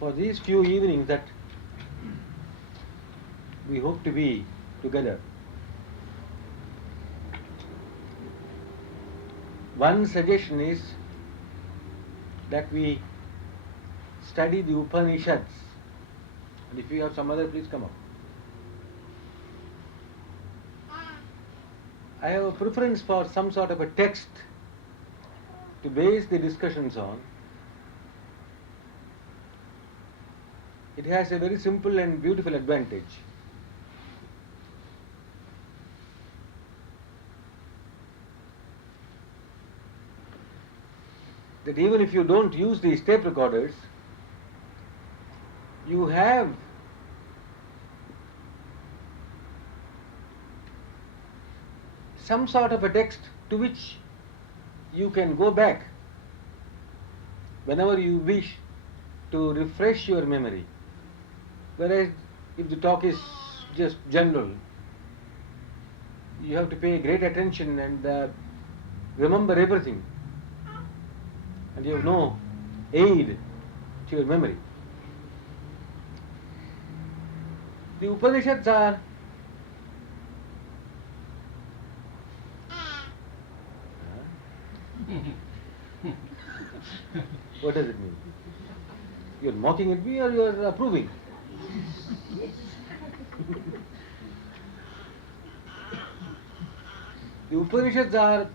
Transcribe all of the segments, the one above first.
for these few evenings that we hope to be together, one suggestion is that we study the Upanishads. And if you have some other, please come up. I have a preference for some sort of a text to base the discussions on. It has a very simple and beautiful advantage. That even if you don't use these tape recorders, you have some sort of a text to which you can go back whenever you wish to refresh your memory. Whereas if the talk is just general, you have to pay great attention and remember everything, and you have no aid to your memory. The Upanishads are what does it mean? You're mocking at me or you're approving? The Upanishads are,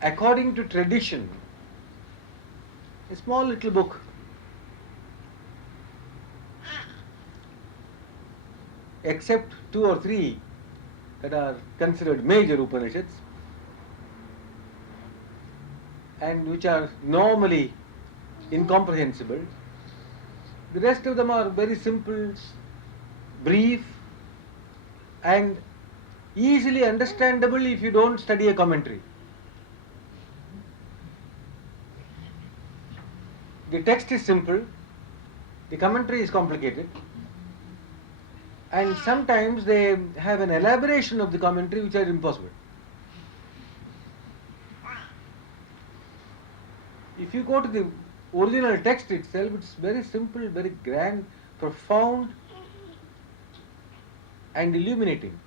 according to tradition, a small little book. Except 2 or 3 that are considered major Upanishads and which are normally incomprehensible. The rest of them are very simple, brief, and easily understandable if you don't study a commentary. The text is simple, the commentary is complicated, and sometimes they have an elaboration of the commentary which are impossible. If you go to the original text itself, it's very simple, very grand, profound, and illuminating.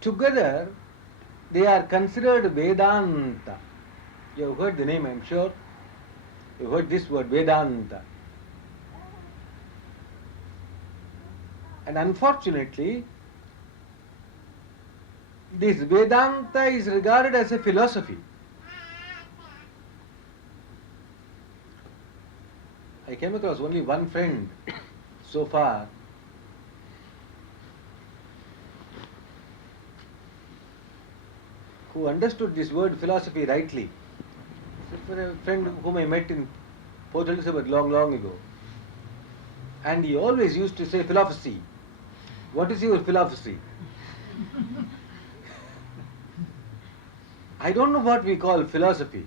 Together, they are considered Vedanta. You have heard the name, I am sure. You have heard this word, Vedanta. And unfortunately, this Vedanta is regarded as a philosophy. I came across only one friend so far who understood this word philosophy rightly. A friend whom I met in Port Elizabeth long ago. And he always used to say philosophy. What is your philosophy? I don't know what we call philosophy.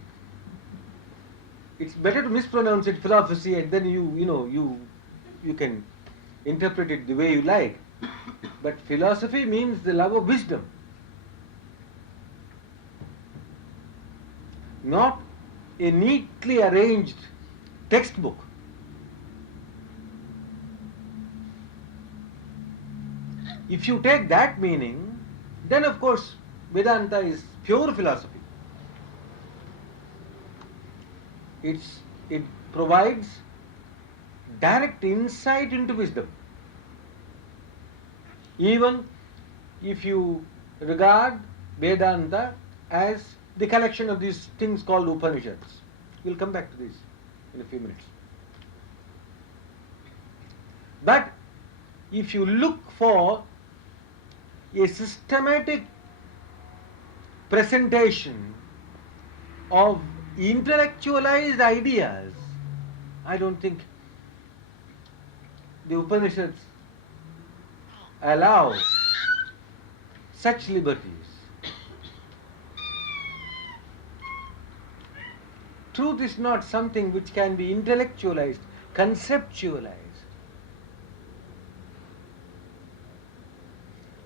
It's better to mispronounce it philosophy, and then you can interpret it the way you like. But philosophy means the love of wisdom, not a neatly arranged textbook. If you take that meaning, then of course Vedanta is pure philosophy. It provides direct insight into wisdom. Even if you regard Vedanta as the collection of these things called Upanishads. We'll come back to this in a few minutes. But if you look for a systematic presentation of intellectualized ideas, I don't think the Upanishads allow such liberties. Truth is not something which can be intellectualized, conceptualized.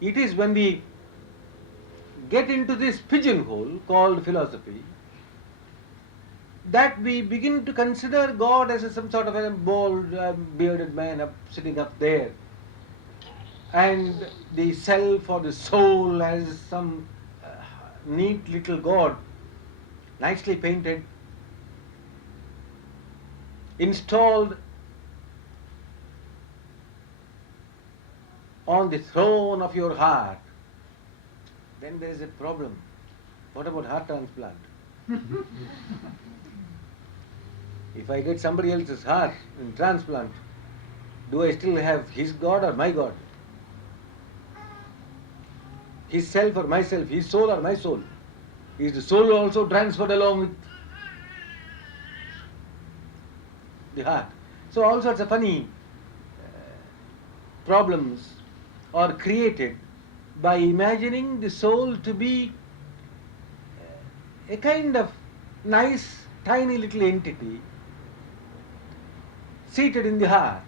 It is when we get into this pigeonhole called philosophy that we begin to consider God as some sort of a bald, bearded man sitting up there, and the self or the soul as some neat little God, nicely painted, installed on the throne of your heart. Then there is a problem. What about heart transplant? If I get somebody else's heart in transplant, do I still have his God or my God? His self or myself, his soul or my soul? Is the soul also transferred along with the heart? So all sorts of funny problems are created by imagining the soul to be a kind of nice, tiny little entity seated in the heart.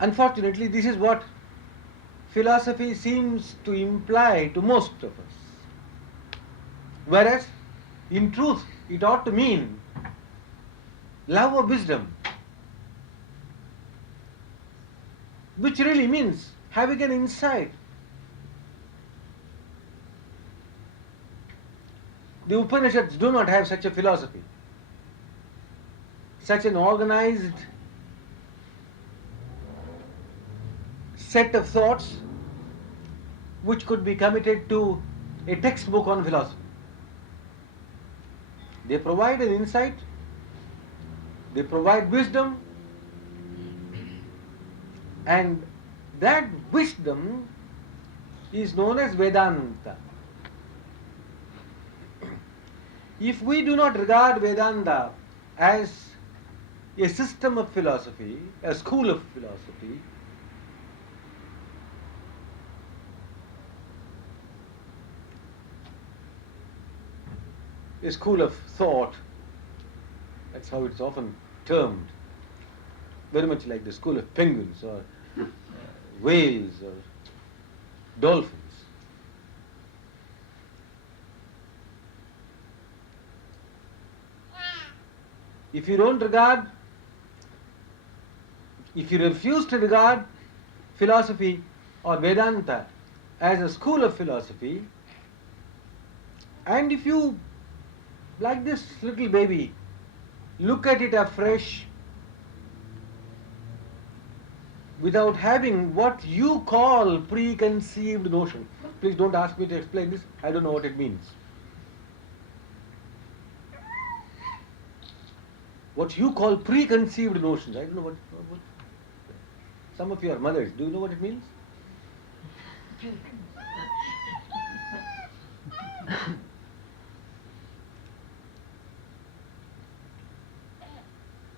Unfortunately, this is what philosophy seems to imply to most of us. Whereas, in truth, it ought to mean love of wisdom, which really means having an insight. The Upanishads do not have such a philosophy, such an organized set of thoughts which could be committed to a textbook on philosophy. They provide an insight, they provide wisdom, and that wisdom is known as Vedanta. If we do not regard Vedanta as a system of philosophy, a school of philosophy, a school of thought, that's how it's often termed, very much like the school of penguins or whales or dolphins. If you refuse to regard philosophy or Vedanta as a school of philosophy, and if you, like this little baby, look at it afresh without having what you call preconceived notion. Please don't ask me to explain this, I don't know what it means. What you call preconceived notions, I don't know what some of you are mothers, do you know what it means?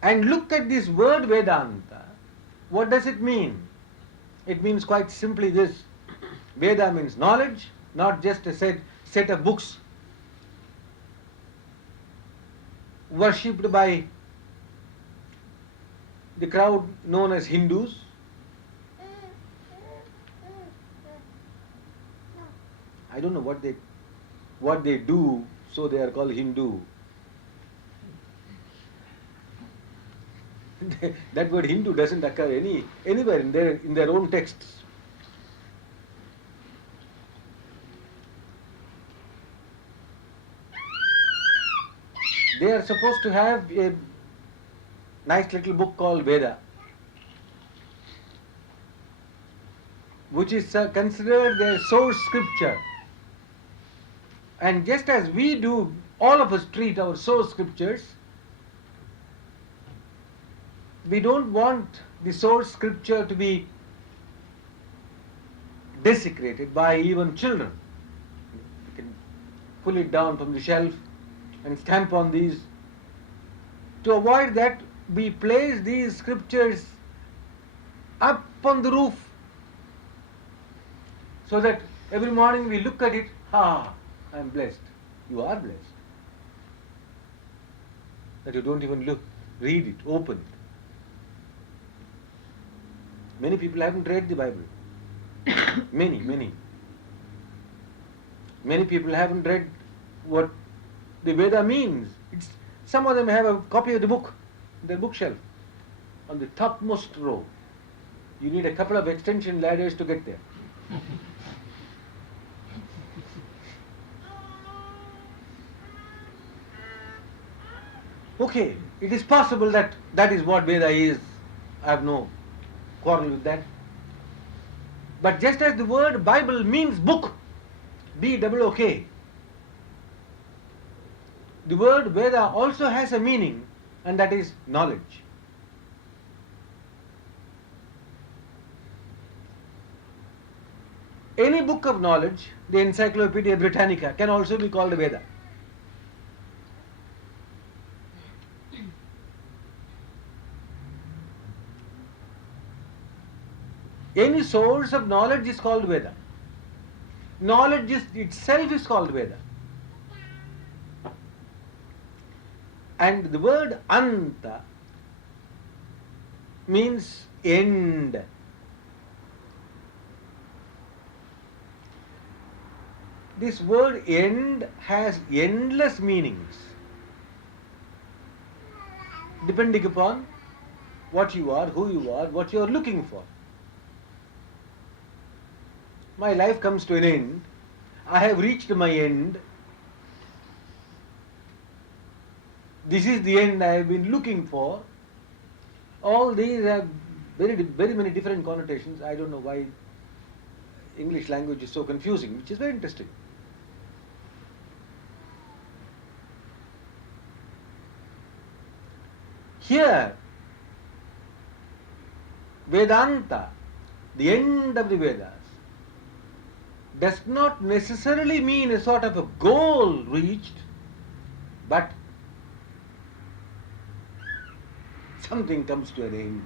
And look at this word Vedanta. What does it mean? It means quite simply this. Veda means knowledge, not just a set of books worshipped by the crowd known as Hindus. I don't know what they do, so they are called Hindu. That word Hindu doesn't occur anywhere in their own texts. They are supposed to have a nice little book called Veda, which is considered their source scripture. And just as we do, all of us treat our source scriptures, we don't want the source scripture to be desecrated by even children. You can pull it down from the shelf and stamp on these. To avoid that, we place these scriptures up on the roof so that every morning we look at it, I am blessed. You are blessed. That you don't even read it, open it. Many people haven't read the Bible. Many, many. Many people haven't read what the Veda means. Some of them have a copy of the book in their bookshelf on the topmost row. You need a couple of extension ladders to get there. Okay, it is possible that that is what Veda is. I have no quarrel with that. But just as the word Bible means book, B-double-O-K, the word Veda also has a meaning, and that is knowledge. Any book of knowledge, the Encyclopedia Britannica, can also be called a Veda. Any source of knowledge is called Veda. Knowledge itself is called Veda. And the word anta means end. This word end has endless meanings, depending upon what you are, who you are, what you are looking for. My life comes to an end. I have reached my end. This is the end I have been looking for. All these have very many different connotations. I don't know why English language is so confusing, which is very interesting. Here, Vedanta, the end of the Vedas, does not necessarily mean a sort of a goal reached, but something comes to an end.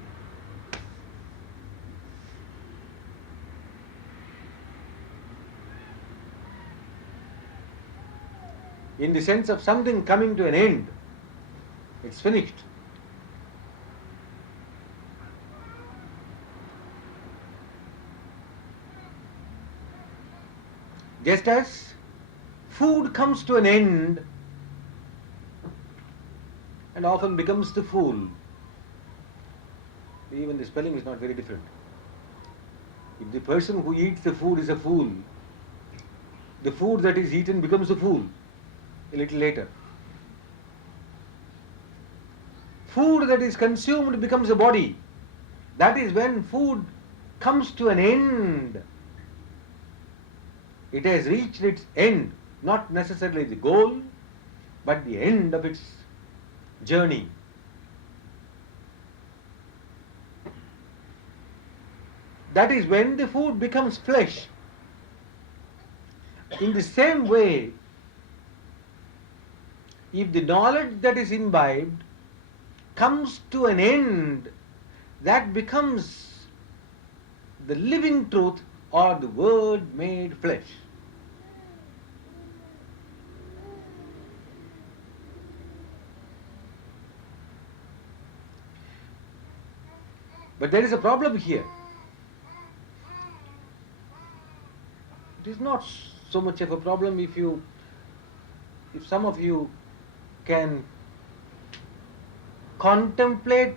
In the sense of something coming to an end, it's finished. Just as food comes to an end and often becomes the fool. Even the spelling is not very different. If the person who eats the food is a fool, the food that is eaten becomes a fool a little later. Food that is consumed becomes a body. That is when food comes to an end. It has reached its end, not necessarily the goal, but the end of its journey. That is when the food becomes flesh. In the same way, if the knowledge that is imbibed comes to an end, that becomes the living truth or the Word made flesh. But there is a problem here. It is not so much of a problem if some of you can contemplate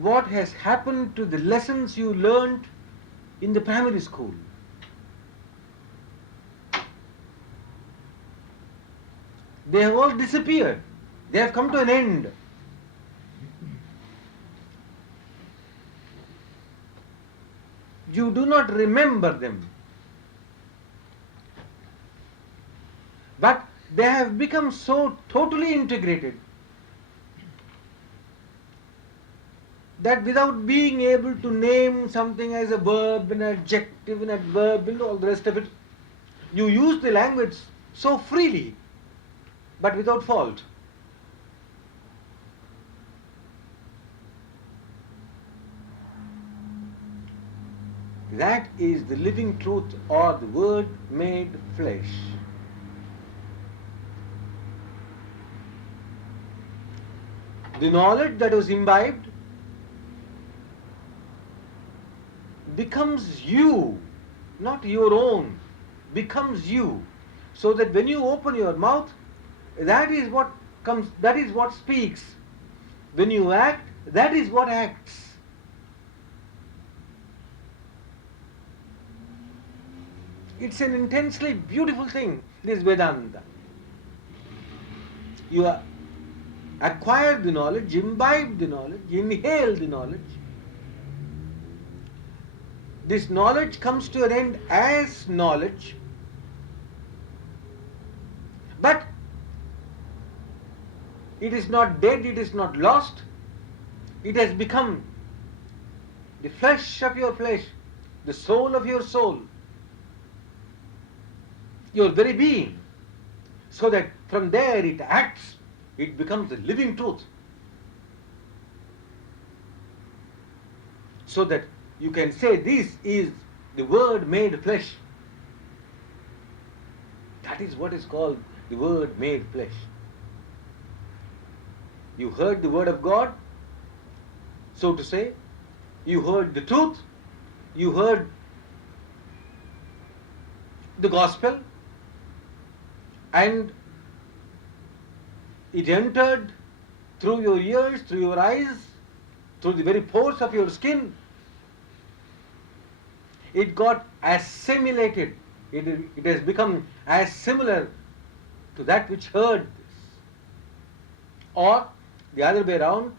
what has happened to the lessons you learned in the primary school. They have all disappeared. They have come to an end. You do not remember them. But they have become so totally integrated that without being able to name something as a verb, an adjective, an adverb, and all the rest of it, you use the language so freely, but without fault. That is the living truth or the Word made flesh. The knowledge that was imbibed becomes you, not your own, becomes you. So that when you open your mouth, that is what comes, that is what speaks. When you act, that is what acts. It's an intensely beautiful thing, this Vedanta. You acquire the knowledge, imbibe the knowledge, inhale the knowledge. This knowledge comes to an end as knowledge, but it is not dead, it is not lost. It has become the flesh of your flesh, the soul of your soul, your very being, so that from there it acts, it becomes the living truth. So that you can say this is the Word made flesh. That is what is called the Word made flesh. You heard the Word of God, so to say, you heard the truth, you heard the gospel, and it entered through your ears, through your eyes, through the very pores of your skin. It got assimilated. It has become as similar to that which heard this. Or the other way around,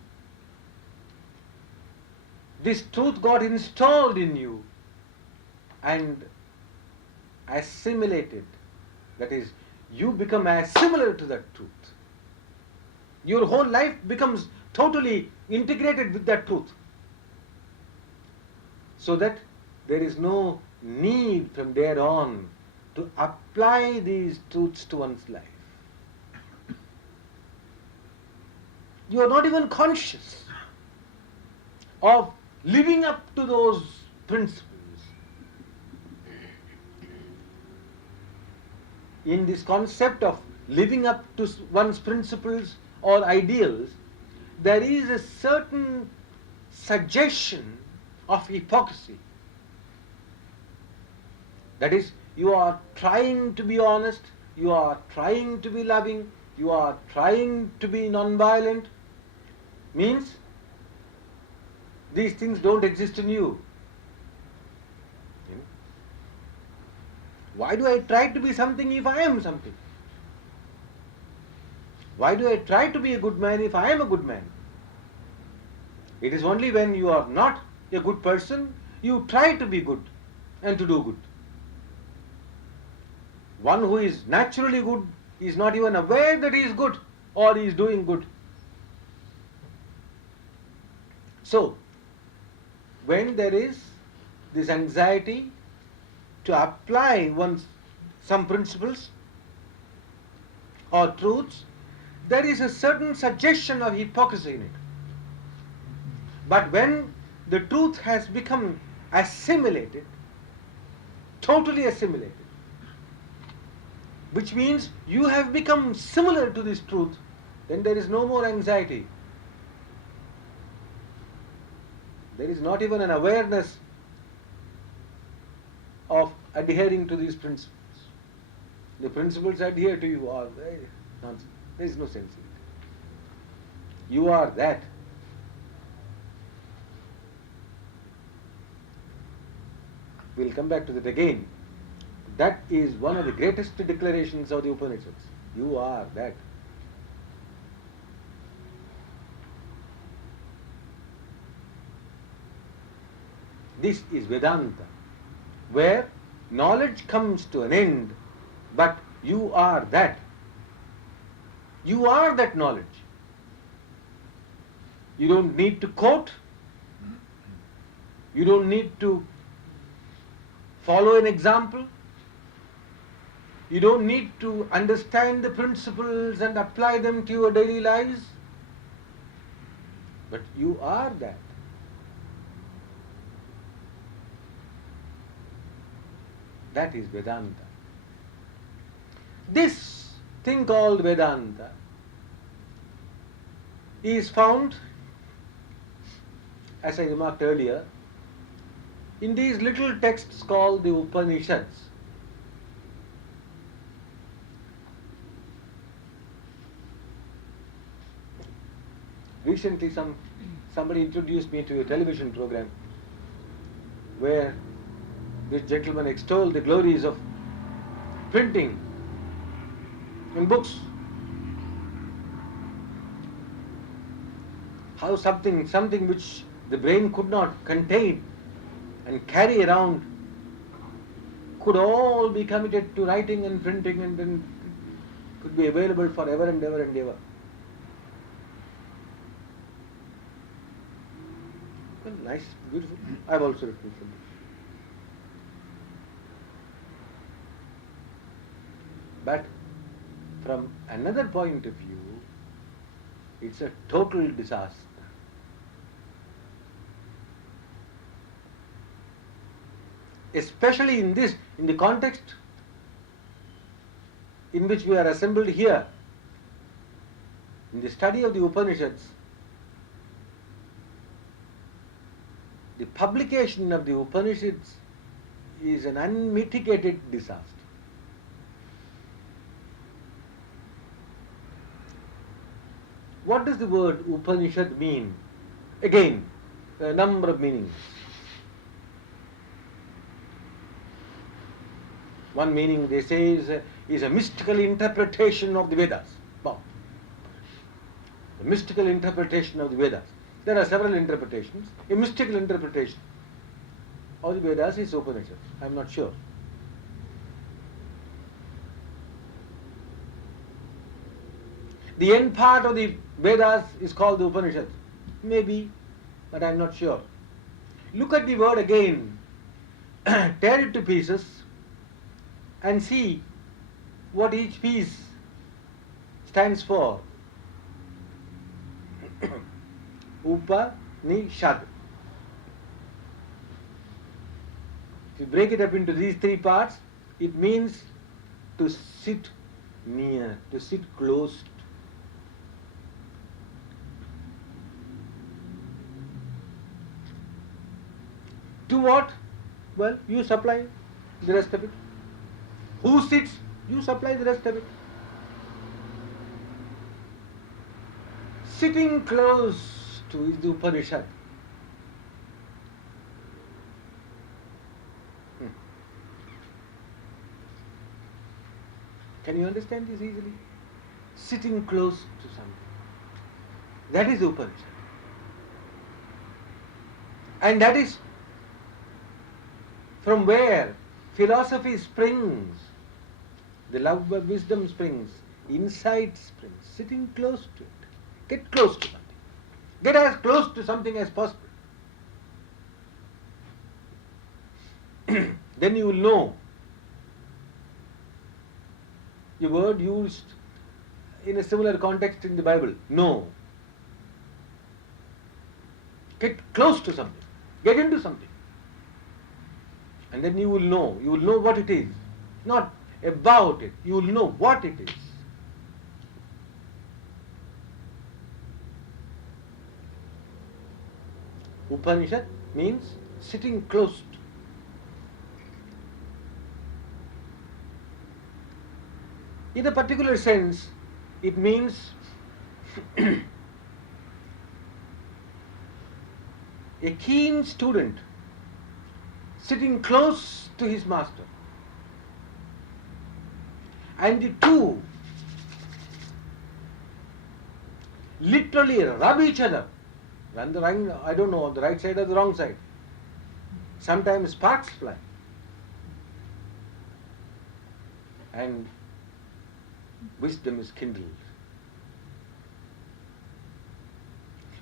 this truth got installed in you and assimilated. That is, you become as similar to that truth. Your whole life becomes totally integrated with that truth. So that there is no need from there on to apply these truths to one's life. You are not even conscious of living up to those principles. In this concept of living up to one's principles or ideals, there is a certain suggestion of hypocrisy. That is, you are trying to be honest, you are trying to be loving, you are trying to be non-violent, means these things don't exist in you. Why do I try to be something if I am something? Why do I try to be a good man if I am a good man? It is only when you are not a good person, you try to be good and to do good. One who is naturally good is not even aware that he is good or he is doing good. So, when there is this anxiety to apply some principles or truths, there is a certain suggestion of hypocrisy in it. But when the truth has become assimilated, totally assimilated, which means you have become similar to this truth, then there is no more anxiety. There is not even an awareness of adhering to these principles. The principles adhere to you are very nonsense. There is no sense in it. You are that. We'll come back to that again. That is one of the greatest declarations of the Upanishads. You are that. This is Vedanta, where knowledge comes to an end, but you are that. You are that knowledge. You don't need to quote. You don't need to follow an example. You don't need to understand the principles and apply them to your daily lives. But you are that. That is Vedanta. This thing called Vedanta is found, as I remarked earlier, in these little texts called the Upanishads, recently somebody introduced me to a television program where this gentleman extolled the glories of printing in books. How something which the brain could not contain and carry around could all be committed to writing and printing, and then could be available forever and ever and ever. Well, nice, beautiful. I've also written something. But from another point of view, it's a total disaster. Especially in the context in which we are assembled here, in the study of the Upanishads, the publication of the Upanishads is an unmitigated disaster. What does the word Upanishad mean? Again, a number of meanings. One meaning, they say, is a mystical interpretation of the Vedas. Wow. A mystical interpretation of the Vedas. There are several interpretations. A mystical interpretation of the Vedas is Upanishad. I am not sure. The end part of the Vedas is called the Upanishad. Maybe, but I am not sure. Look at the word again. Tear it to pieces and see what each piece stands for. Upanishad. If you break it up into these three parts, it means to sit near, to sit close. To what? Well, you supply the rest of it. Who sits? You supply the rest of it. Sitting close to is the Upanishad. Can you understand this easily? Sitting close to something. That is Upanishad. And that is from where philosophy springs, the love of wisdom springs, insight springs, sitting close to it. Get close to something. Get as close to something as possible. Then you will know. The word used in a similar context in the Bible, know. Get close to something. Get into something. And then you will know. You will know what it is. Not about it. You will know what it is. Upanishad means sitting close to. In a particular sense, it means a keen student sitting close to his master. And the two literally rub each other. Run the right, I don't know, on the right side or the wrong side. Sometimes sparks fly. And wisdom is kindled.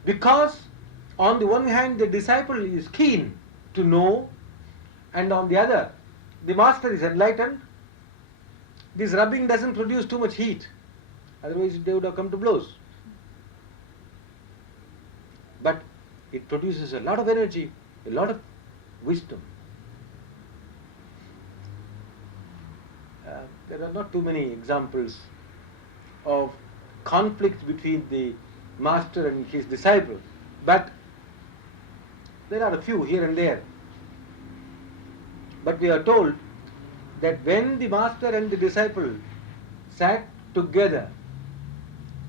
Because on the one hand the disciple is keen to know, and on the other the master is enlightened, this rubbing doesn't produce too much heat. Otherwise they would have come to blows. But it produces a lot of energy, a lot of wisdom. There are not too many examples of conflict between the master and his disciple, but there are a few here and there. But we are told that when the master and the disciple sat together,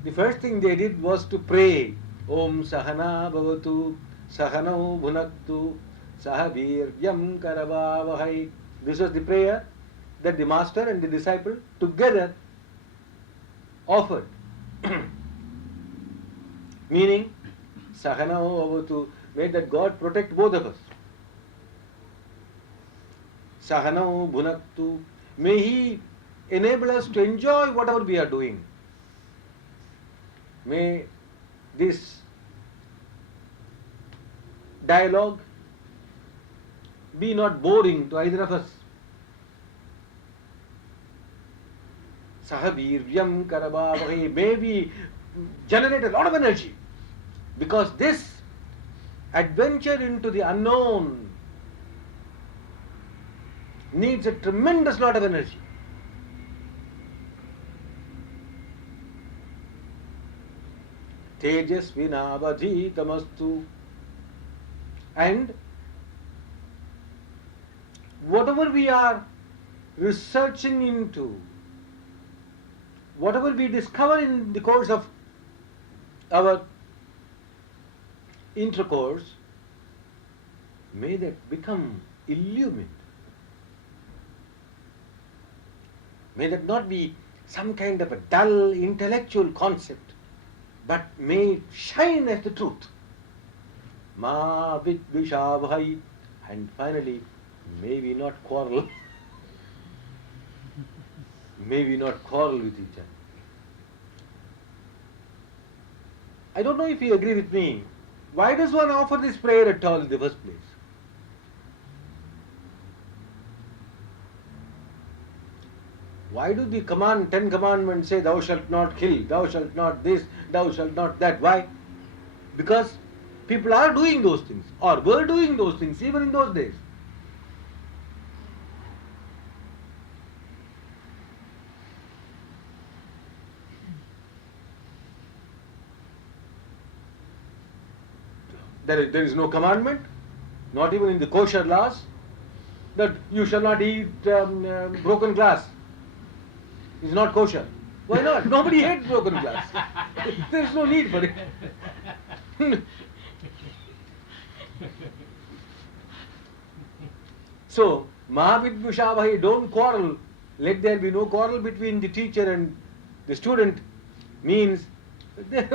the first thing they did was to pray. Om Sahana Bhavatu, Sahanau Bhunaktu, Sahaviryam Karavavahai. This was the prayer that the master and the disciple together offered. Meaning, Sahanau Bhavatu, may that God protect both of us. Sahanau Bhunaktu, may He enable us to enjoy whatever we are doing. May this dialogue be not boring to either of us. Sahaviryam Karavavahe, may we generate a lot of energy, because this adventure into the unknown needs a tremendous lot of energy. Tejasvinavadhitamastu. And whatever we are researching into, whatever we discover in the course of our intercourse, may that become illumined. May that not be some kind of a dull intellectual concept, but may it shine as the truth. Ma vidvishavhai. And finally, may we not quarrel. May we not quarrel with each other. I don't know if you agree with me. Why does one offer this prayer at all in the first place? Why do the 10 commandments say thou shalt not kill, thou shalt not this, thou shalt not that? Why? Because people are doing those things, or were doing those things even in those days. There is no commandment, not even in the kosher laws, that you shall not eat broken glass. It's not kosher. Why not? Nobody hates broken glass. There is no need for it. So, Mahavidvushavai, don't quarrel. Let there be no quarrel between the teacher and the student, means there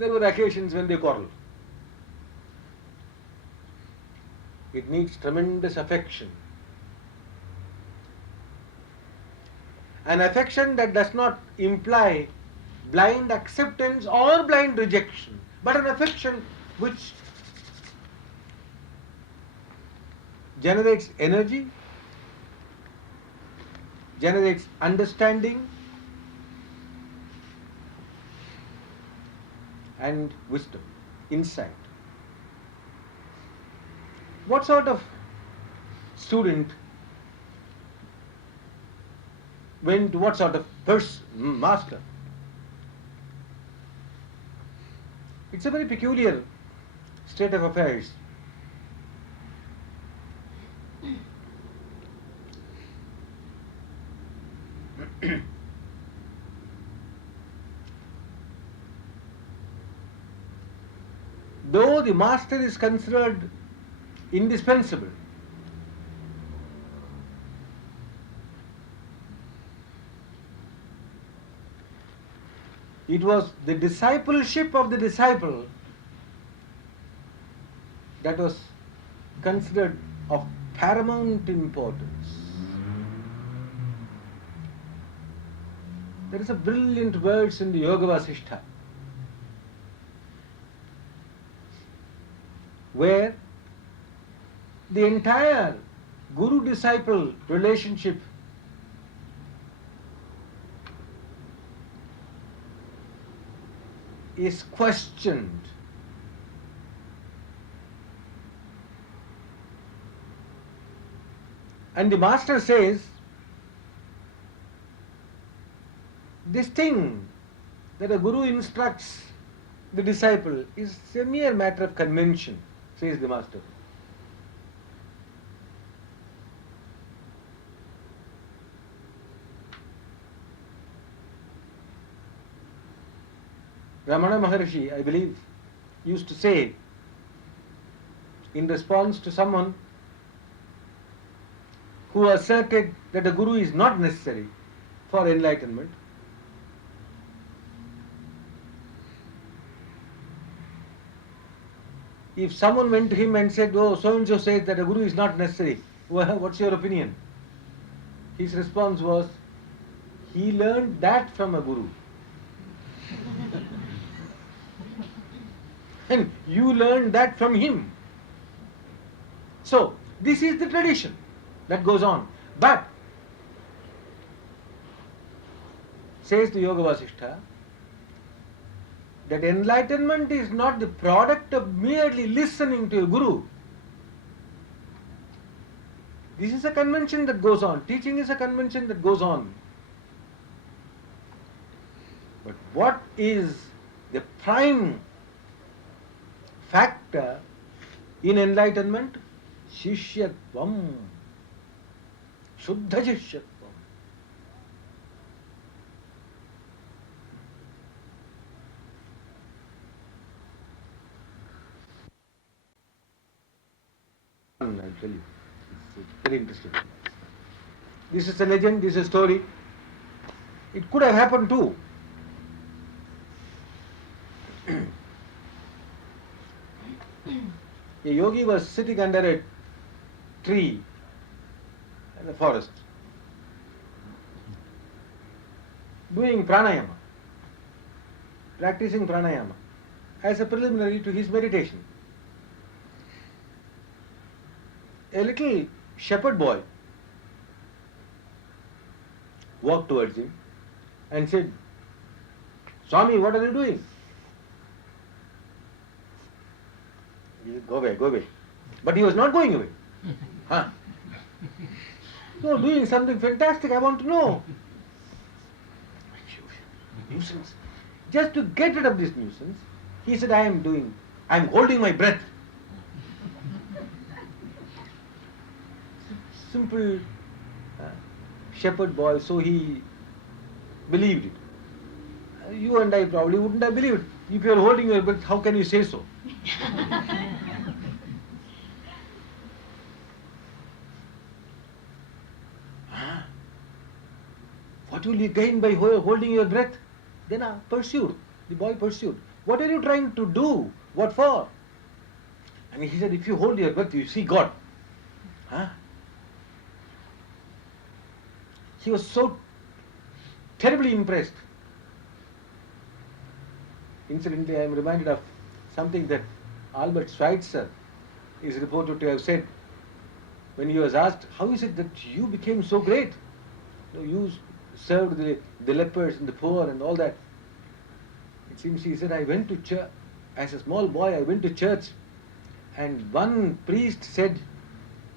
were occasions when they quarreled. It needs tremendous affection. An affection that does not imply blind acceptance or blind rejection, but an affection which generates energy, generates understanding and wisdom, insight. What sort of student went to what sort of master? It's a very peculiar state of affairs. Though the master is considered indispensable, it was the discipleship of the disciple that was considered of paramount importance. There is a brilliant verse in the Yoga Vasishtha where the entire guru-disciple relationship is questioned. And the master says, this thing that a guru instructs the disciple is a mere matter of convention, says the master. Ramana Maharshi, I believe, used to say in response to someone who asserted that a guru is not necessary for enlightenment. If someone went to him and said, "Oh, so and so says that a guru is not necessary, well, what's your opinion?" His response was, he learned that from a guru. And you learned that from him. So, this is the tradition that goes on. But, says the Yoga Vasishtha, that enlightenment is not the product of merely listening to a guru. This is a convention that goes on. Teaching is a convention that goes on. But what is the prime factor in enlightenment? Shishyatvam. Shuddha Shishyatvam. I'll tell you. It's very interesting. This is a legend, this is a story. It could have happened too. A yogi was sitting under a tree in the forest, doing pranayama, practicing pranayama as a preliminary to his meditation. A little shepherd boy walked towards him and said, "Swami, what are you doing?" He said, "Go away, go away." But he was not going away. Huh? No, doing something fantastic, I want to know. Nuisance. Just to get rid of this nuisance, he said, I am holding my breath. Simple shepherd boy, so he believed it. You and I probably wouldn't have believed it. If you are holding your breath, how can you say so? What will you gain by holding your breath? Then pursued. The boy pursued. What are you trying to do? What for? And he said, if you hold your breath, you see God. Huh? He was so terribly impressed. Incidentally, I am reminded of something that Albert Schweitzer is reported to have said when he was asked, how is it that you became so great? You served the lepers and the poor and all that. It seems he said, I went to church, as a small boy I went to church, and one priest said,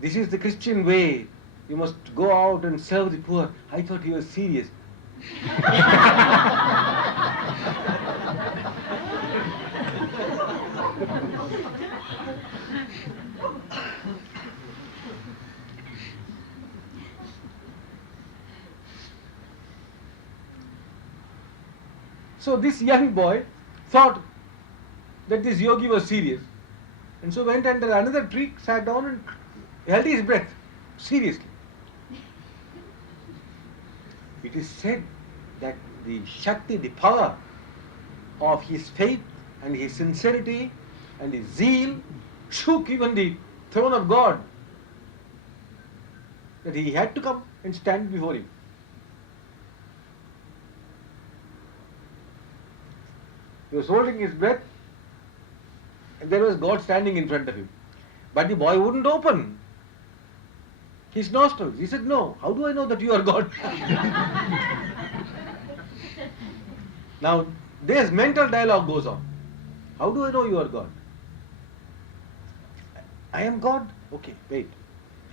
this is the Christian way, you must go out and serve the poor. I thought he was serious. So this young boy thought that this yogi was serious, and so went under another tree, sat down and held his breath seriously. It is said that the Shakti, the power of his faith and his sincerity and his zeal shook even the throne of God, that he had to come and stand before him. He was holding his breath, and there was God standing in front of him. But the boy wouldn't open his nostrils. He said, no, how do I know that you are God? Now, this mental dialogue goes on. How do I know you are God? I am God? Okay, wait.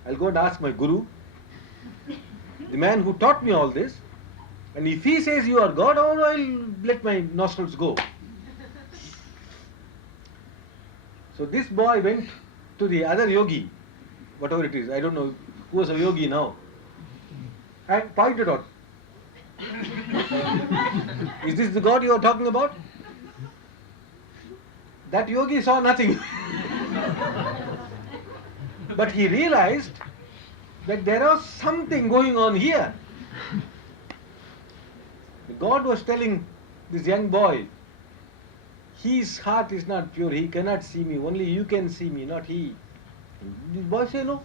I'll go and ask my guru, the man who taught me all this, and if he says you are God, oh, I'll let my nostrils go. So this boy went to the other yogi, whatever it is, I don't know who was a yogi now, and pointed out. Is this the God you are talking about? That yogi saw nothing. But he realized that there was something going on here. God was telling this young boy, his heart is not pure, he cannot see me, only you can see me, not he. The boy said, no,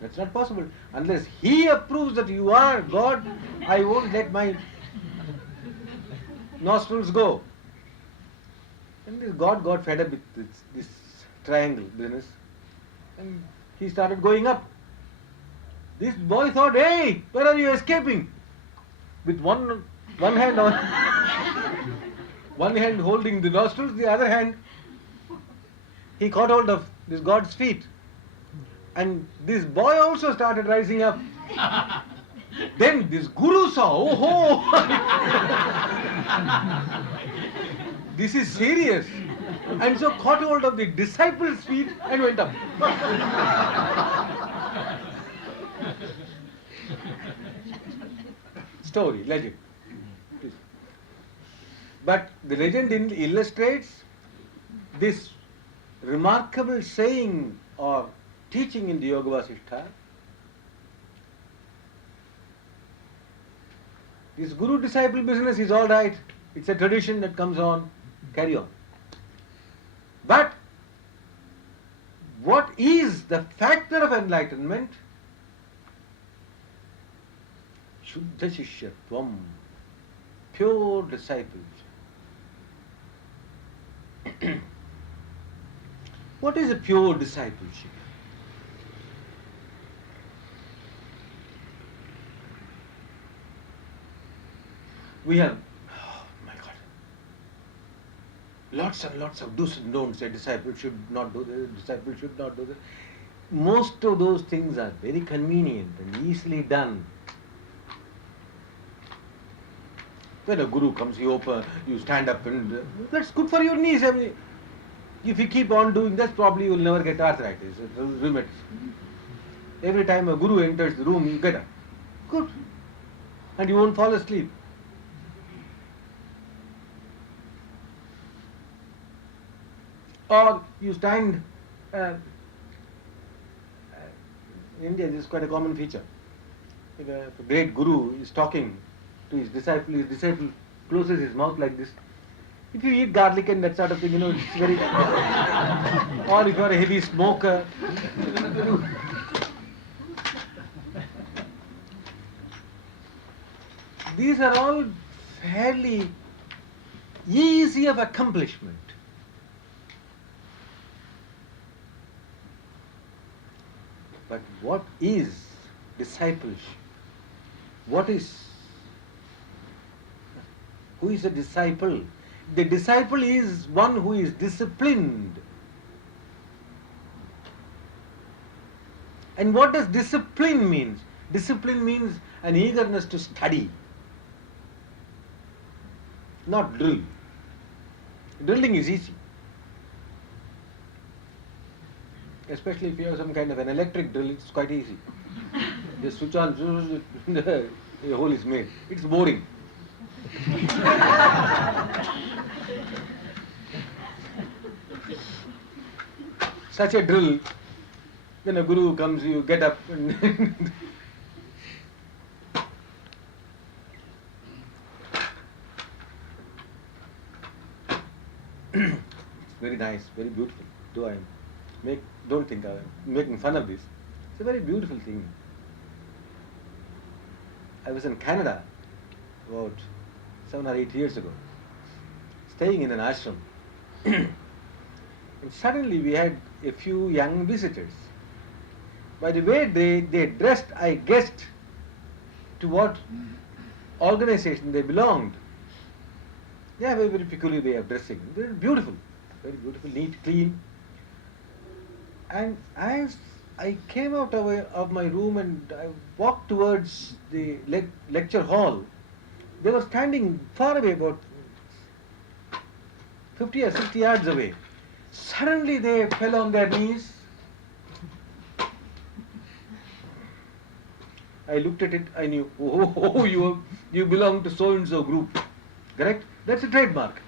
that's not possible. Unless he approves that you are God, I won't let my nostrils go. And this God got fed up with this triangle business, and he started going up. This boy thought, hey, where are you escaping? With one hand on, one hand holding the nostrils, the other hand, he caught hold of this God's feet. And this boy also started rising up. Then this guru saw, oh ho, this is serious. And so caught hold of the disciple's feet and went up. Story, legend. But the legend illustrates this remarkable saying or teaching in the Yoga Vasishtha. This guru-disciple business is all right. It's a tradition that comes on. Carry on. But what is the factor of enlightenment? Shuddha Shishyatvam, pure discipleship. What is a pure discipleship? We have, oh my God, lots and lots of do's and don'ts. A disciple should not do this, a disciple should not do this. Most of those things are very convenient and easily done. When a guru comes, you stand up and that's good for your knees. I mean, if you keep on doing that, probably you will never get arthritis, rheumatism. Every time a guru enters the room, you get up. Good. And you won't fall asleep. Or you stand, in India this is quite a common feature. If a great guru is talking to his disciple closes his mouth like this. If you eat garlic and that sort of thing, it's very... or if you are a heavy smoker. These are all fairly easy of accomplishment. But what is discipleship? Who is a disciple? The disciple is one who is disciplined. And what does discipline mean? Discipline means an eagerness to study, not drill. Drilling is easy. Especially if you have some kind of an electric drill, it's quite easy. Just switch on, the hole is made. It's boring. Such a drill, when a guru comes, you get up and it's very nice, very beautiful. Don't think I'm making fun of this. It's a very beautiful thing. I was in Canada about 7 or 8 years ago, staying in an ashram. And suddenly we had a few young visitors. By the way they dressed, I guessed to what organization they belonged. They have a very peculiar way of dressing. Very beautiful, neat, clean. And as I came out of my room and I walked towards the lecture hall, they were standing far away, about 50 or 60 yards away. Suddenly they fell on their knees. I looked at it, I knew, you belong to so-and-so group. Correct? That's a trademark.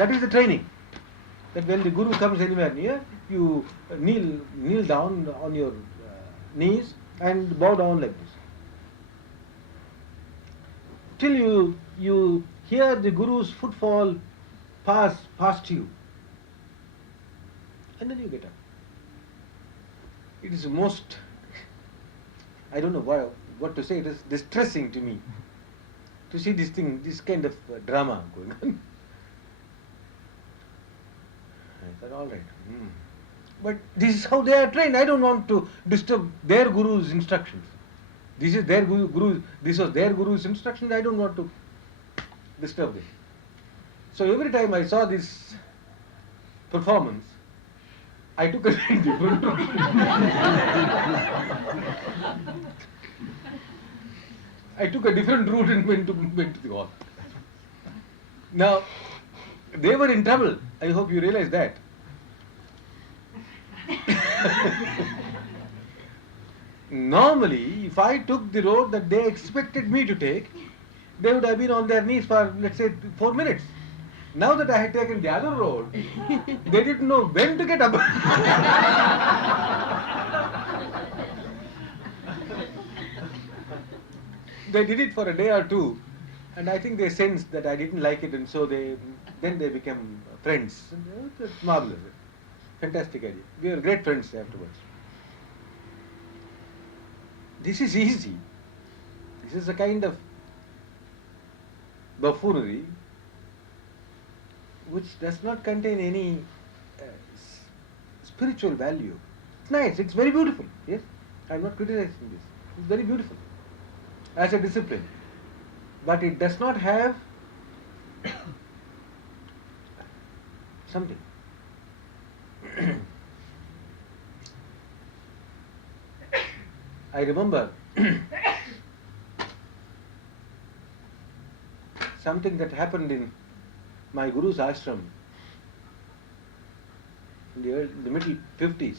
That is the training. That when the Guru comes anywhere near, you kneel down on your knees and bow down like this. Till you hear the Guru's footfall pass past you. And then you get up. It is most, I don't know what to say, it is distressing to me to see this kind of drama going on. I thought, all right. But this is how they are trained. I don't want to disturb their Guru's instructions. This is their Guru. This was their Guru's instruction. I don't want to disturb them. So every time I saw this performance, I took a different route. I took a different route and went to the hall. Now, they were in trouble. I hope you realize that. Normally, if I took the road that they expected me to take, they would have been on their knees for, let's say, 4 minutes. Now that I had taken the other road, they didn't know when to get up. They did it for a day or two, and I think they sensed that I didn't like it, and so then they became friends. It's marvelous. Fantastic idea. We were great friends afterwards. This is easy. This is a kind of buffoonery which does not contain any spiritual value. It's nice, it's very beautiful. Yes, I'm not criticizing this. It's very beautiful as a discipline. But it does not have something. I remember something that happened in my Guru's ashram in the middle 50s.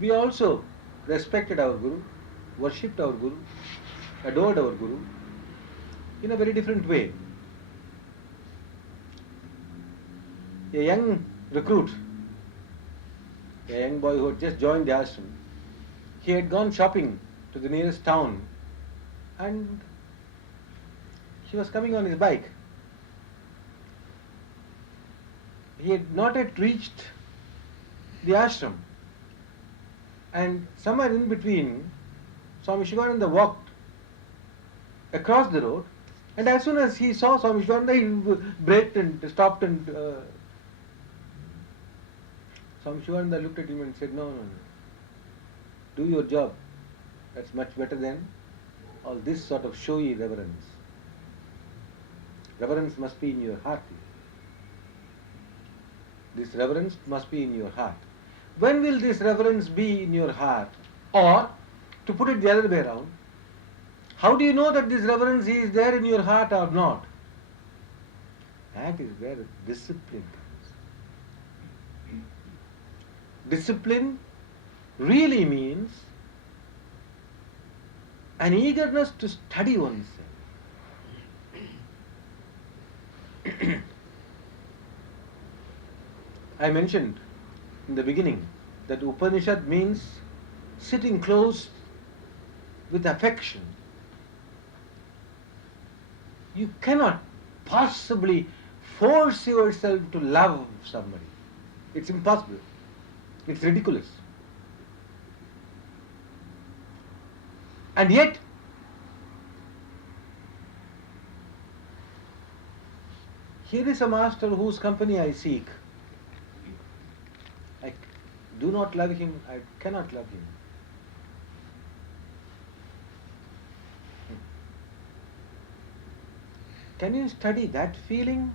We also respected our Guru, worshipped our Guru, adored our Guru in a very different way. A young recruit, a young boy who had just joined the ashram, he had gone shopping to the nearest town and he was coming on his bike. He had not yet reached the ashram, and somewhere in between, Swami Shivananda walked across the road, and as soon as he saw Swami Shivananda, he braked and stopped, and Swami Shivananda looked at him and said, no, do your job. That's much better than all this sort of showy reverence. Reverence must be in your heart. This reverence must be in your heart. When will this reverence be in your heart? Or, to put it the other way around, how do you know that this reverence is there in your heart or not? That is where discipline comes. Discipline really means an eagerness to study oneself. I mentioned in the beginning that Upanishad means sitting close with affection. You cannot possibly force yourself to love somebody. It's impossible. It's ridiculous. And yet, here is a master whose company I seek. I do not love him, I cannot love him. Can you study that feeling?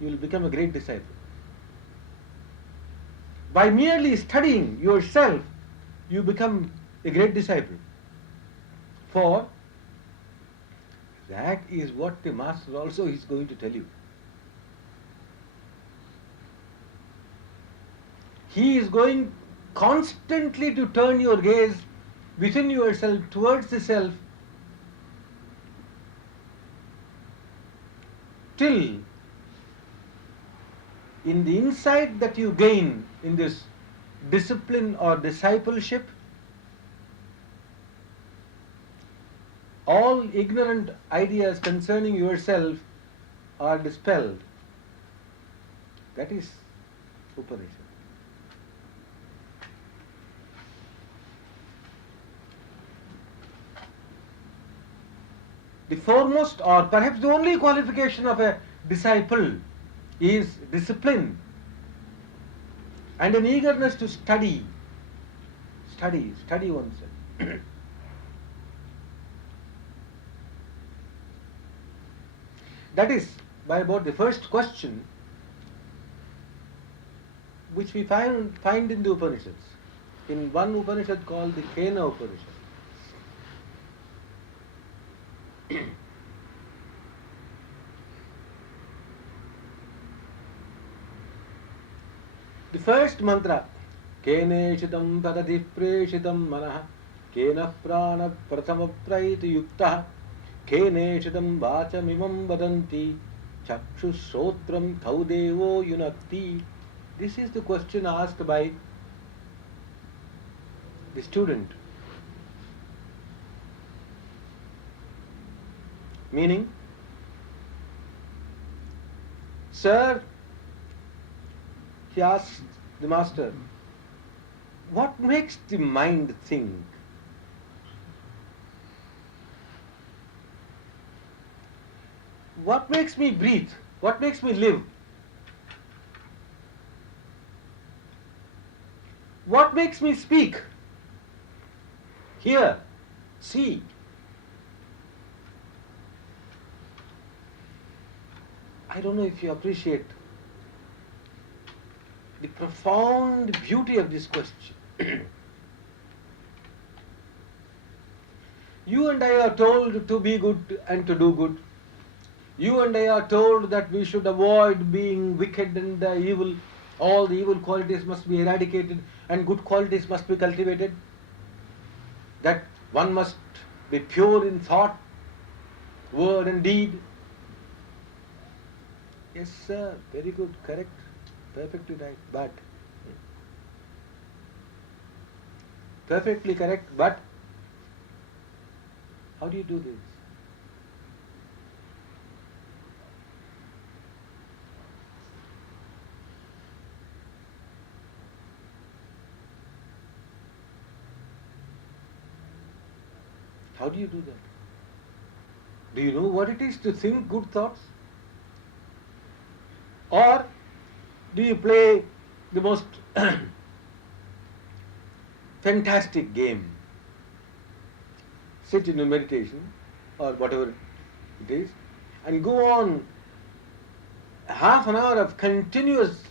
You will become a great disciple. By merely studying yourself, you become a great disciple. For that is what the master also is going to tell you. He is going constantly to turn your gaze within yourself, towards the self, till in the insight that you gain in this discipline or discipleship, all ignorant ideas concerning yourself are dispelled. That is Upanishad. The foremost, or perhaps the only qualification of a disciple is discipline and an eagerness to study oneself. That is by about the first question which we find in the Upanishads. In one Upanishad called the Kena Upanishad. The first mantra, Keneshitam padati preshitam manah, Kena prana prathama praiti yuktah, Keneshitam vachamimam vadanti, Chakshu sotram thaudevo yunakti. This is the question asked by the student. Meaning, sir, he asks the master, what makes the mind think? What makes me breathe? What makes me live? What makes me speak, hear, see? I don't know if you appreciate the profound beauty of this question. You and I are told to be good and to do good. You and I are told that we should avoid being wicked and evil. All the evil qualities must be eradicated and good qualities must be cultivated. That one must be pure in thought, word and deed. Yes, sir, very good, correct, perfectly right, but perfectly correct, but how do you do this? How do you do that? Do you know what it is to think good thoughts? Or do you play the most fantastic game? Sit in a meditation or whatever it is and go on half an hour of continuous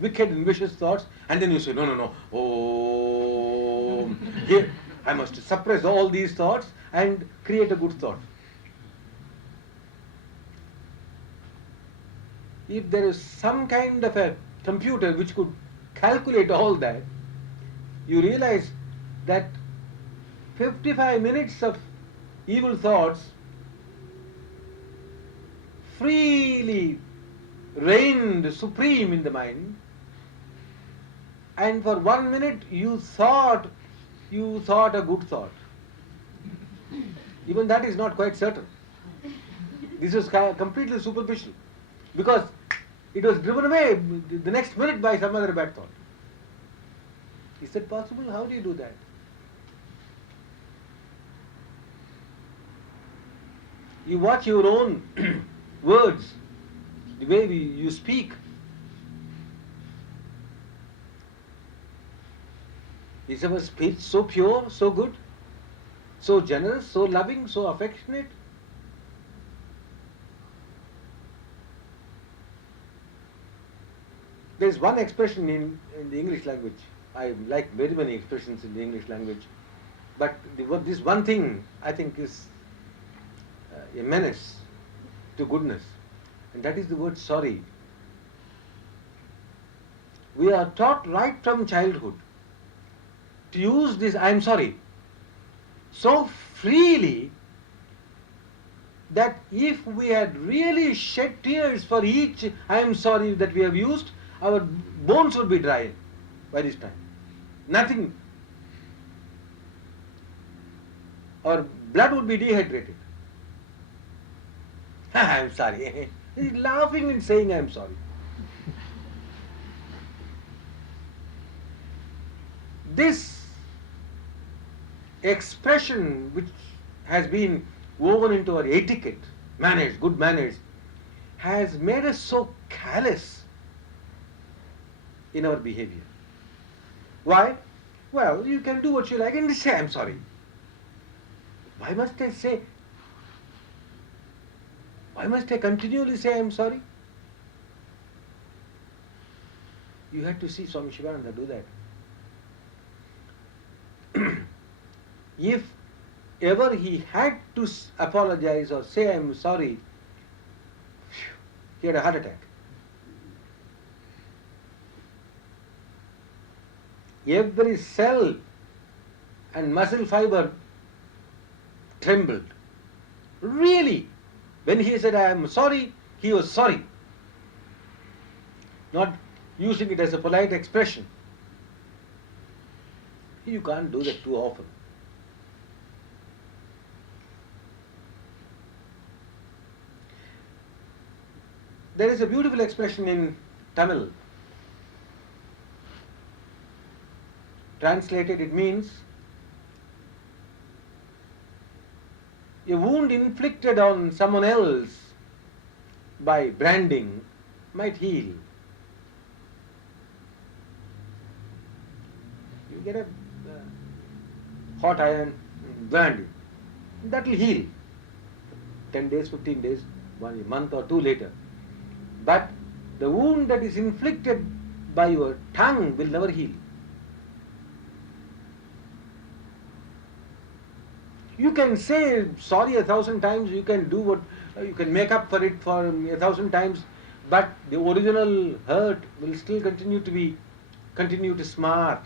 wicked and vicious thoughts, and then you say, no, oh, here, I must suppress all these thoughts and create a good thought. If there is some kind of a computer which could calculate all that, you realize that 55 minutes of evil thoughts freely reigned supreme in the mind, and for 1 minute you thought a good thought. Even that is not quite certain. This is completely superficial, because it was driven away the next minute by some other bad thought. Is that possible? How do you do that? You watch your own words, the way you speak. Is our speech so pure, so good, so generous, so loving, so affectionate? There is one expression in the English language. I like very many expressions in the English language, but this one thing I think is a menace to goodness, and that is the word sorry. We are taught right from childhood to use this "I am sorry" so freely that if we had really shed tears for each I am sorry that we have used, our bones would be dry by this time. Nothing. Our blood would be dehydrated. I am sorry. He's laughing and saying I am sorry. This expression which has been woven into our etiquette, manners, good manners, has made us so callous in our behavior. Why? Well, you can do what you like and say, I'm sorry. Why must I say? Why must I continually say I'm sorry? You had to see Swami Shivananda do that. If ever he had to apologize or say I'm sorry, he had a heart attack. Every cell and muscle fiber trembled. Really, when he said I am sorry, he was sorry. Not using it as a polite expression. You can't do that too often. There is a beautiful expression in Tamil. Translated, it means a wound inflicted on someone else by branding might heal. You get a hot iron, brand it. That will heal. 10 days, 15 days, 1 month or 2 later. But the wound that is inflicted by your tongue will never heal. You can say sorry 1,000 times, you can do what, you can make up for it for 1,000 times, but the original hurt will still continue to smart.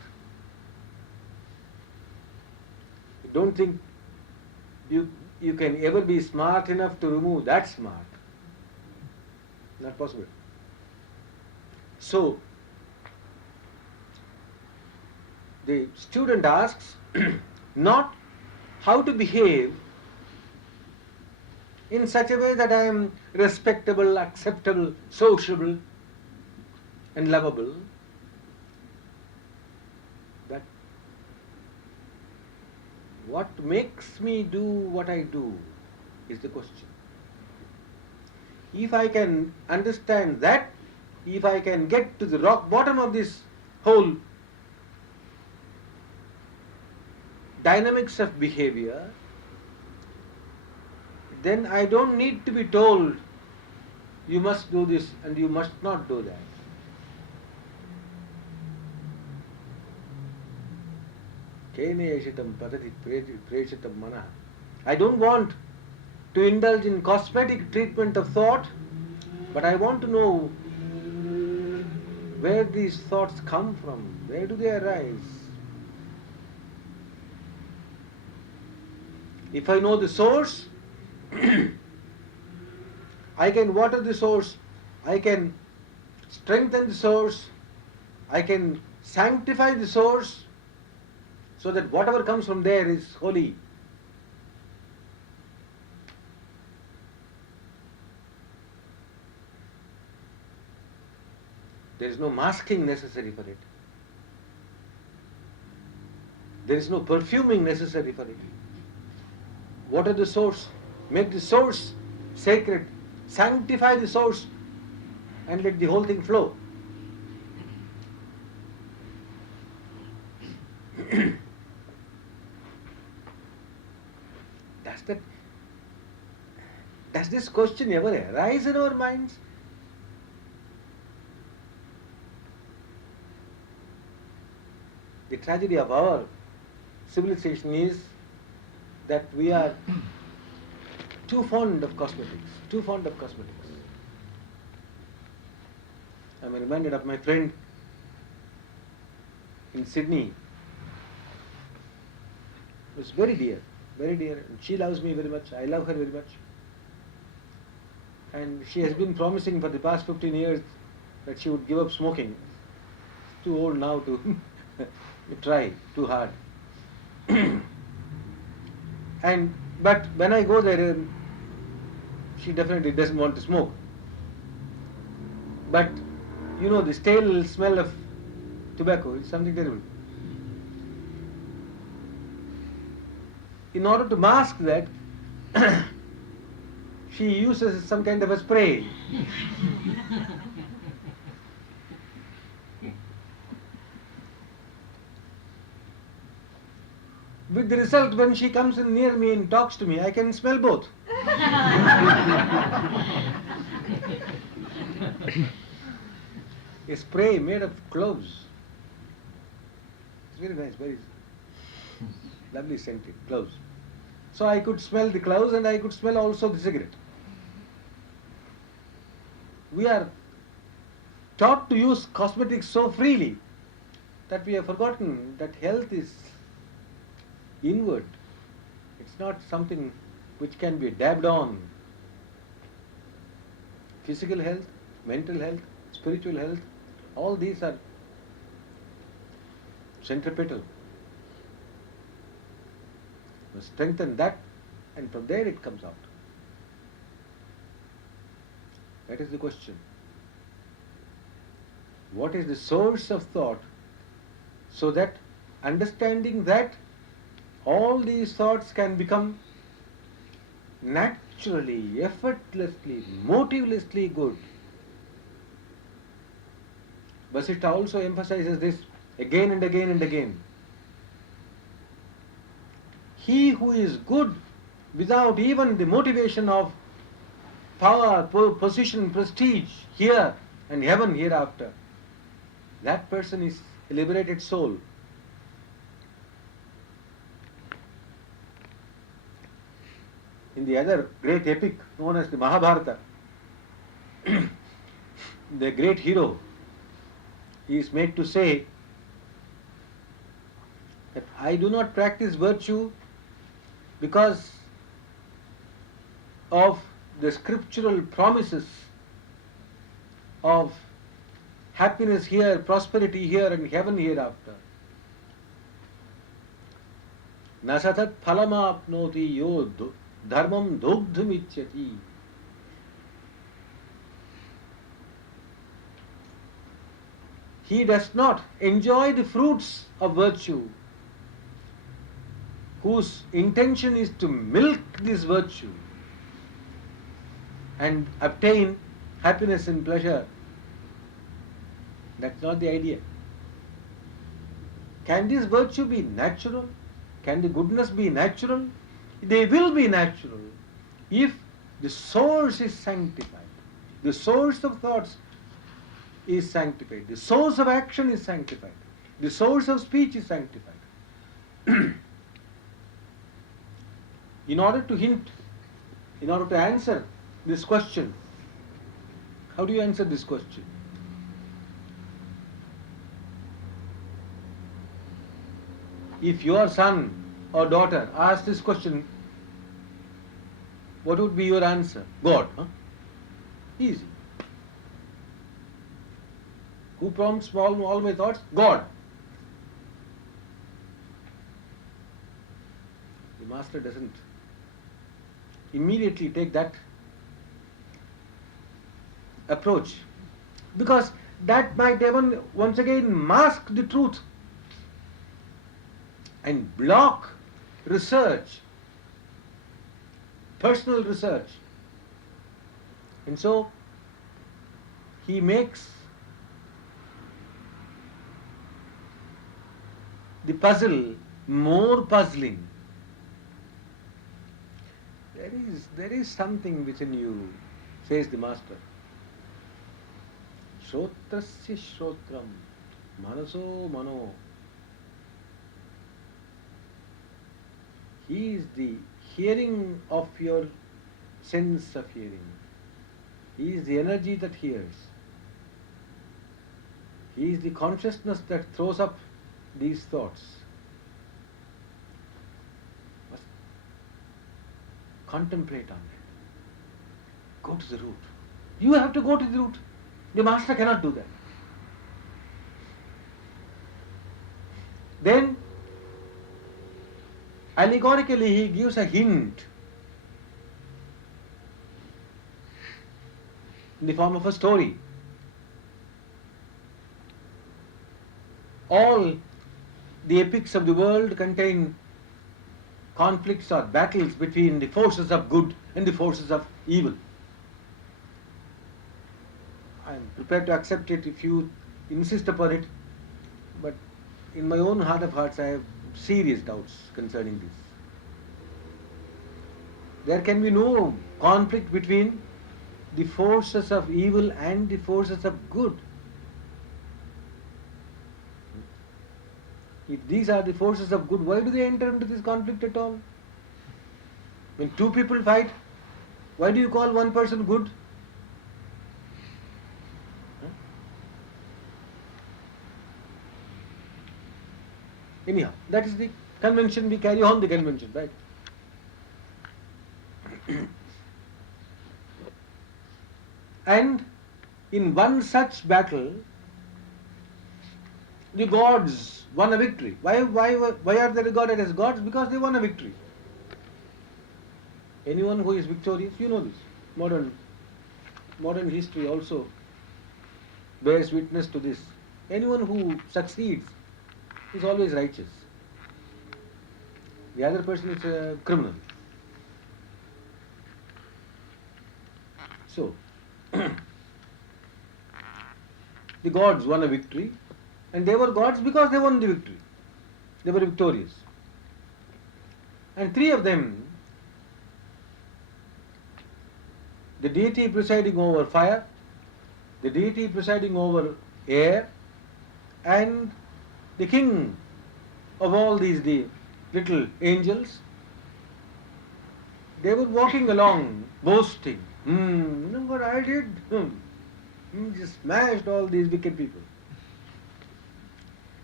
Don't think you can ever be smart enough to remove that smart. Not possible. So, the student asks not how to behave in such a way that I am respectable, acceptable, sociable and lovable, but what makes me do what I do is the question. If I can understand that, if I can get to the rock bottom of this whole dynamics of behavior, then I don't need to be told you must do this and you must not do that. I don't want to indulge in cosmetic treatment of thought, but I want to know where these thoughts come from, where do they arise. If I know the source, I can water the source, I can strengthen the source, I can sanctify the source, so that whatever comes from there is holy. There is no masking necessary for it. There is no perfuming necessary for it. Water the source, make the source sacred, sanctify the source, and let the whole thing flow. Does this question ever arise in our minds? The tragedy of our civilization is that we are too fond of cosmetics, too fond of cosmetics. I'm reminded of my friend in Sydney, who was very dear. very dear. And she loves me very much. I love her very much. And she has been promising for the past 15 years that she would give up smoking. It's too old now to try too hard. But when I go there, she definitely doesn't want to smoke. But you know, the stale smell of tobacco is something terrible. In order to mask that, she uses some kind of a spray. With the result, when she comes in near me and talks to me, I can smell both. A spray made of cloves. It's very nice, very lovely scented cloves. So I could smell the cloves and I could smell also the cigarette. We are taught to use cosmetics so freely that we have forgotten that health is inward. It's not something which can be dabbed on. Physical health, mental health, spiritual health, all these are centripetal. You strengthen that, and from there it comes out. That is the question. What is the source of thought? So that understanding that, all these thoughts can become naturally, effortlessly, motivelessly good. Vasishtha also emphasizes this again and again and again. He who is good without even the motivation of power, position, prestige here and heaven hereafter, that person is a liberated soul. In the other great epic known as the Mahabharata, the great hero is made to say that I do not practice virtue because of the scriptural promises of happiness here, prosperity here and heaven hereafter. Nasatat phalamapnoti yo dharmam dogdhamichyati. He does not enjoy the fruits of virtue, whose intention is to milk this virtue and obtain happiness and pleasure. That's not the idea. Can this virtue be natural? Can the goodness be natural? They will be natural if the source is sanctified. The source of thoughts is sanctified. The source of action is sanctified. The source of speech is sanctified. In order to answer this question, how do you answer this question? If your son or daughter asks this question, what would be your answer? God. Huh? Easy. Who prompts all my thoughts? God. The master doesn't immediately take that approach, because that might even once again mask the truth and block research, personal research. And so he makes the puzzle more puzzling. There is something within you, says the master. Shrotrasya shrotram, manaso mano. He is the hearing of your sense of hearing. He is the energy that hears. He is the consciousness that throws up these thoughts. contemplate on that. Go to the root. You have to go to the root. The master cannot do that. Then, allegorically, he gives a hint in the form of a story. All the epics of the world contain conflicts or battles between the forces of good and the forces of evil. I am prepared to accept it if you insist upon it, but in my own heart of hearts I have serious doubts concerning this. There can be no conflict between the forces of evil and the forces of good. If these are the forces of good, why do they enter into this conflict at all? When two people fight, why do you call one person good? Anyhow, that is the convention, we carry on the convention, right? And in one such battle, the gods won a victory. Why are they regarded as gods? Because they won a victory. Anyone who is victorious, you know this. Modern history also bears witness to this. Anyone who succeeds is always righteous. The other person is a criminal. So, the gods won a victory, and they were gods because they won the victory. They were victorious. And three of them, the deity presiding over fire, the deity presiding over air, and the king of all these the little angels, they were walking along boasting, look what I did, just smashed all these wicked people,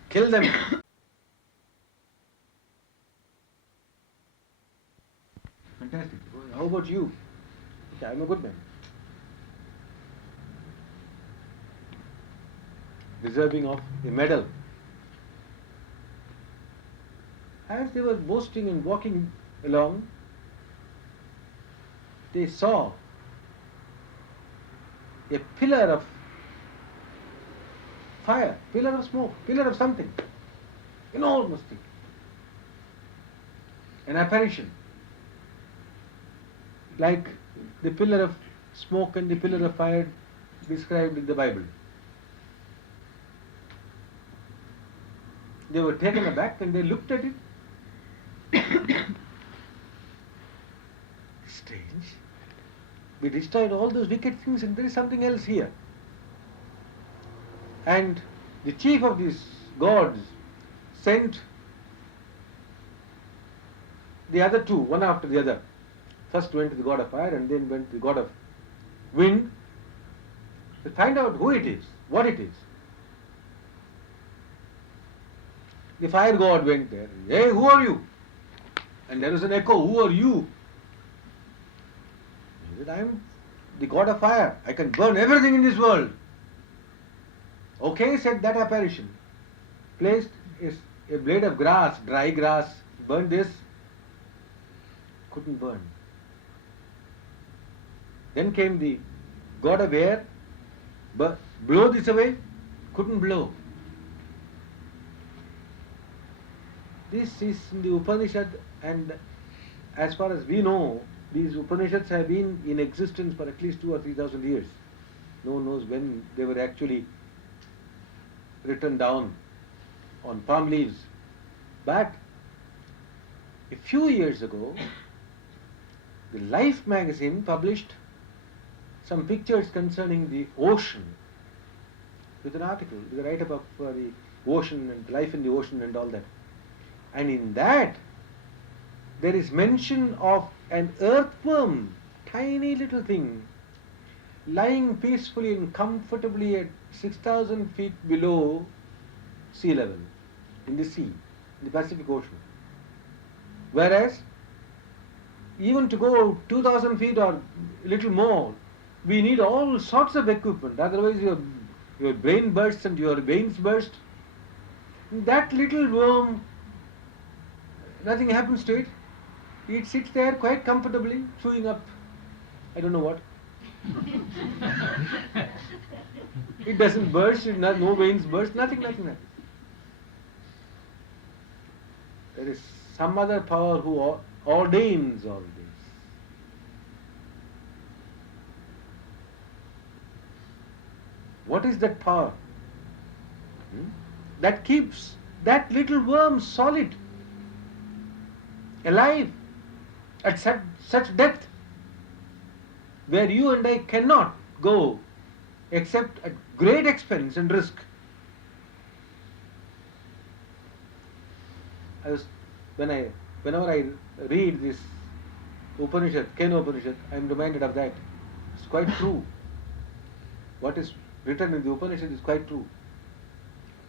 killed them. Fantastic. How about you? Okay, I'm a good man. Deserving of a medal. As they were boasting and walking along, they saw a pillar of fire, pillar of smoke, pillar of something, enormous thing, an apparition, like the pillar of smoke and the pillar of fire described in the Bible. They were taken aback and they looked at it. Strange. We destroyed all those wicked things and there is something else here. And the chief of these gods sent the other two, one after the other. First went to the god of fire and then went to the god of wind to find out who it is, what it is. The fire god went there. Hey, who are you? And there was an echo, who are you? He said, I am the god of fire. I can burn everything in this world. Okay, said that apparition. Placed a blade of grass, dry grass, burn this. Couldn't burn. Then came the god of air, blow this away, couldn't blow. This is in the Upanishad, and as far as we know, these Upanishads have been in existence for at least 2,000 or 3,000 years. No one knows when they were actually written down on palm leaves. But a few years ago, the Life magazine published some pictures concerning the ocean with an article, with a write-up of the ocean and life in the ocean and all that. And in that, there is mention of an earthworm, tiny little thing, lying peacefully and comfortably at 6,000 feet below sea level, in the sea, in the Pacific Ocean. Whereas, even to go 2000 feet or little more, we need all sorts of equipment. Otherwise your brain bursts and your veins burst. That little worm, nothing happens to it. It sits there quite comfortably, chewing up, I don't know what. It doesn't burst, no veins burst, nothing happens. There is some other power who ordains all this. What is that power? That keeps that little worm solid, alive, at such depth, where you and I cannot go except at great expense and risk. Whenever I read this Upanishad, Upanishad, I am reminded of that. It's quite true. What is written in the Upanishad is quite true.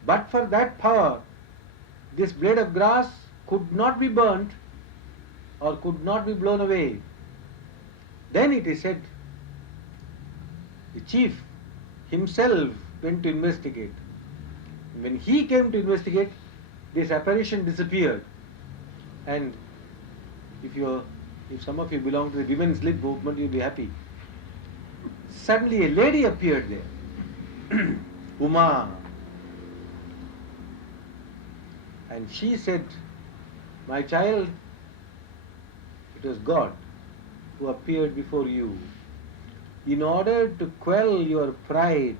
But for that power, this blade of grass could not be burnt or could not be blown away. Then it is said, the chief himself went to investigate. When he came to investigate, this apparition disappeared. And if some of you belong to the women's lib movement, you'll be happy. Suddenly a lady appeared there, Uma. And she said, my child, it was God who appeared before you in order to quell your pride.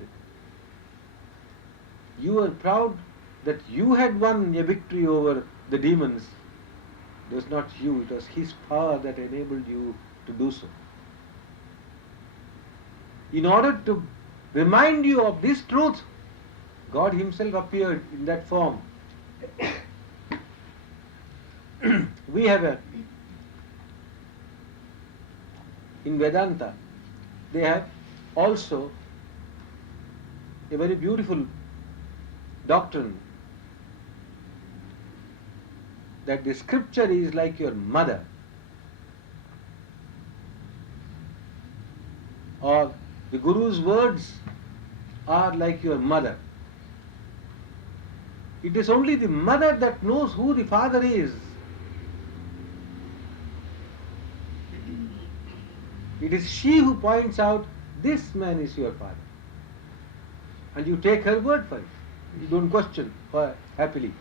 You were proud that you had won a victory over the demons. It was not you, it was His power that enabled you to do so. In order to remind you of this truth, God Himself appeared in that form. We have in Vedanta, they have also a very beautiful doctrine that the scripture is like your mother, or the Guru's words are like your mother. It is only the mother that knows who the father is. It is she who points out, this man is your father. And you take her word for it. You don't question her happily.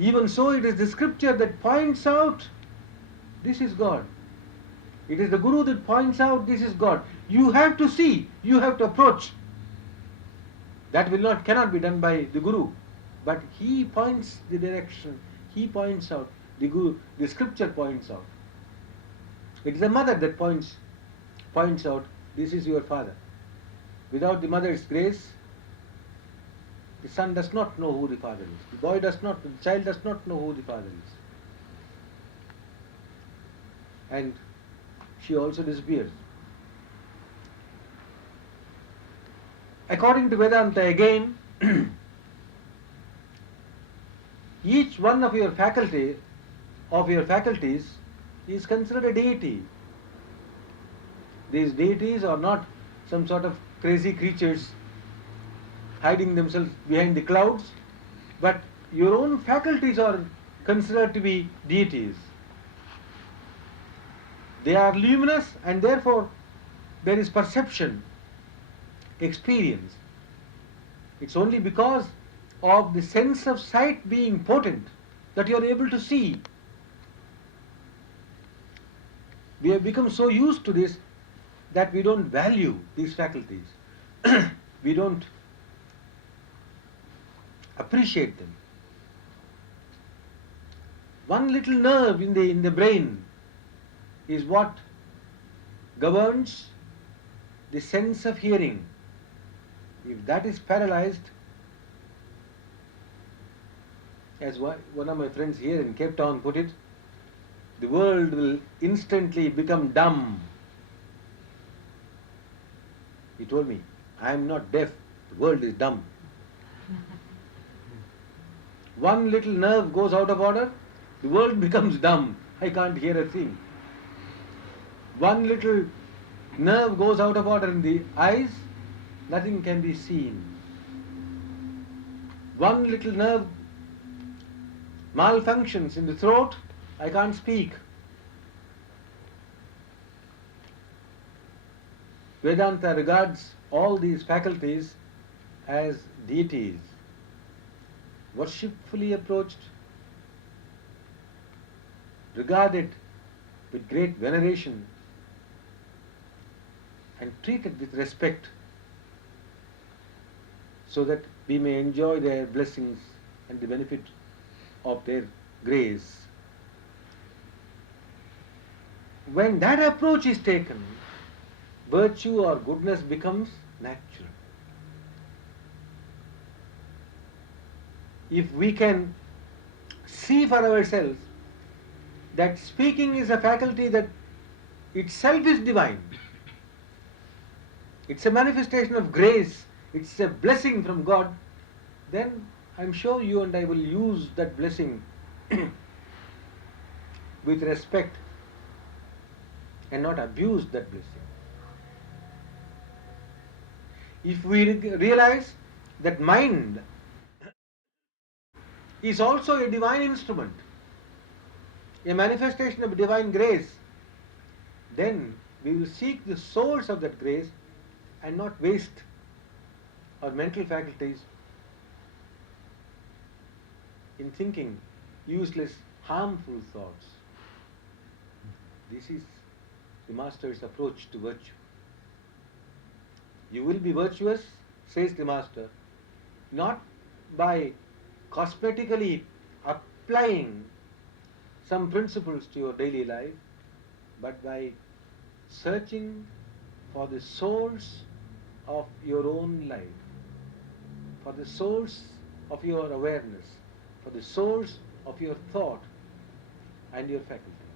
Even so, it is the scripture that points out, this is God. It is the Guru that points out, this is God. You have to see, you have to approach. That cannot be done by the Guru. But he points the direction, he points out, the scripture points out. It is the mother that points out, this is your father. Without the mother's grace, the son does not know who the father is. The child does not know who the father is. And she also disappears. According to Vedanta again, each one of your faculties is considered a deity. These deities are not some sort of crazy creatures hiding themselves behind the clouds, but your own faculties are considered to be deities. They are luminous, and therefore there is perception, experience. It's only because of the sense of sight being potent that you are able to see. We have become so used to this that we don't value these faculties. We don't appreciate them. One little nerve in the brain is what governs the sense of hearing. If that is paralyzed, as one of my friends here in Cape Town put it, the world will instantly become dumb. He told me, I am not deaf, the world is dumb. One little nerve goes out of order, the world becomes dumb. I can't hear a thing. One little nerve goes out of order in the eyes, nothing can be seen. One little nerve malfunctions in the throat, I can't speak. Vedanta regards all these faculties as deities, worshipfully approached, regarded with great veneration, and treated with respect, so that we may enjoy their blessings and the benefit of their grace. When that approach is taken, virtue or goodness becomes natural. If we can see for ourselves that speaking is a faculty that itself is divine, it's a manifestation of grace, it's a blessing from God, then I'm sure you and I will use that blessing with respect and not abuse that blessing. If we realize that mind is also a divine instrument, a manifestation of divine grace, then we will seek the source of that grace and not waste our mental faculties in thinking useless, harmful thoughts. This is the Master's approach to virtue. You will be virtuous, says the Master, not by cosmetically applying some principles to your daily life, but by searching for the source of your own life, for the source of your awareness, for the source of your thought and your faculty.